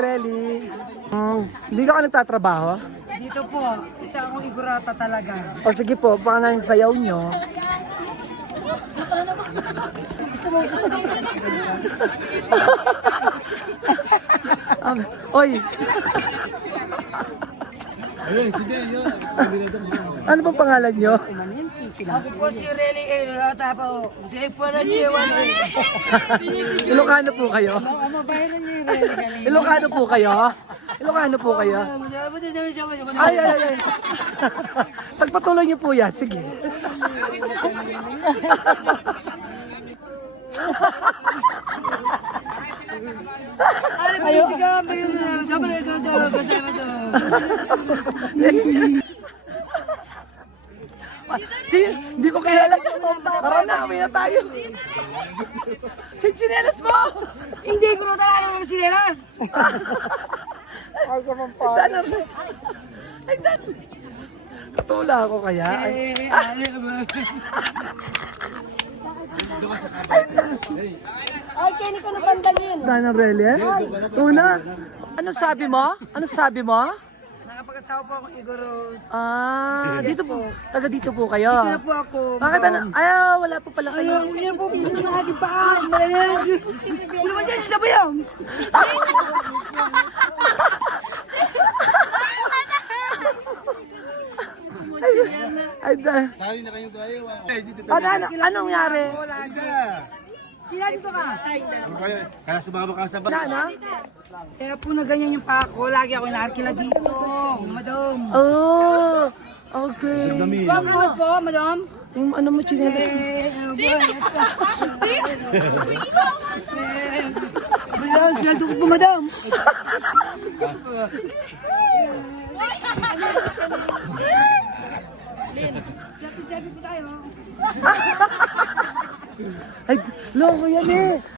Relly. Hindi ka nagtatrabaho? Dito po, isa akong igurata talaga. O sige po, baka na yung sayaw nyo. Oy! Ano pong pangalan nyo? Ako po si Relly Igurata po. Hindi po na Jewan. Ilocano po kayo? Ilocano po kayo? Ilocano po kayo? Ay, ay, ay. Pagpatuloy niyo po yan. Sige. Hindi ko kilala. Tara na, uwi na tayo. Si chinelas mo! Hindi igurata lang ng chinelas. Ay, Dan! Katula ako kaya. Ay, kaya ko na pandalin. Dana Brelia? Tuna? Ano sabi mo? Ano sabi mo? Nakapag-asawa po akong iguro. Dito po. Taga dito po kayo. Dito na po ako. Bakit ano? Ay, wala po pala kayo. Yan po, hindi na aking paa. Malayag. Hindi naman dyan sa bayan. Ay, Dan. Sali na kayo tayo. Anong nangyari? Sila dito ka. Kaya sumama ka sa Wala na? Kaya po na ganyan yung paa ko. Lagi ako inaarkila dito. Madam. Oh, okay. Bakit po, madam? Yung ano mo, chinelas mo. Madam, sinaldo ko po, madam. Selfie po tayo. Ay, loko yan eh.